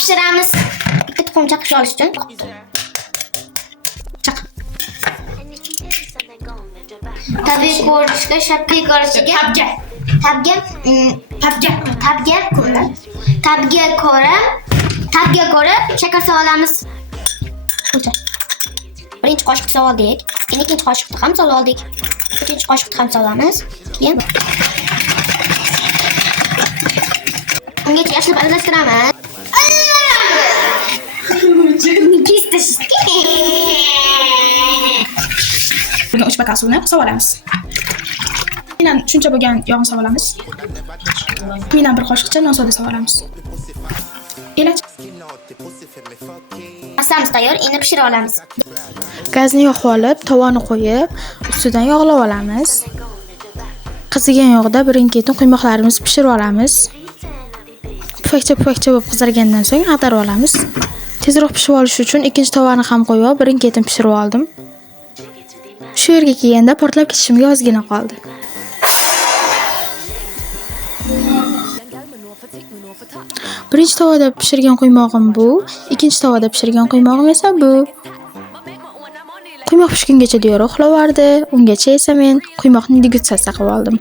pishiramiz. Bitta tuxum chaqish olish uchun. Chaq. Tabiiy ko'rinishga, shaklli ko'rinishiga, tabga ko'ra shakar solamiz. Birinchi qoshiq soldik. Keyin ikkinchi qoshiqni ham soldik. Uchinchi qoshiqni ham solamiz. Keyin ungacha yaxshilab aralashtiramiz. Bugun 3 paqa suvni solamiz. Keyin shuncha bo'lgan yog'ni solamiz. Keyin bir qoshiqcha non soda solamiz. Elach. Asamiz tayyor, endi pishira olamiz. Gazni yoqib olib, tovoni qo'yib, ustidan yog'lab olamiz. Qizigan yog'da birin-ketin quymoqlarimizni pishirib olamiz. Pufakcha bo'lib qizargandan so'ng ag'darib olamiz. Tezroq pishib olish uchun ikkinchi tovoni ham qo'yib, birin-ketin pishirib oldim. Shu yerga kelganda portlab ketishimga ozgina qoldi. Birinchi tovada pishirgan quymog'im bu, ikkinchi tovada pishirgan quymog'im esa bu. Quymoq pishgungacha diyor uxlavardi, ungacha esa men quymoqni degustatsiya qilib oldim.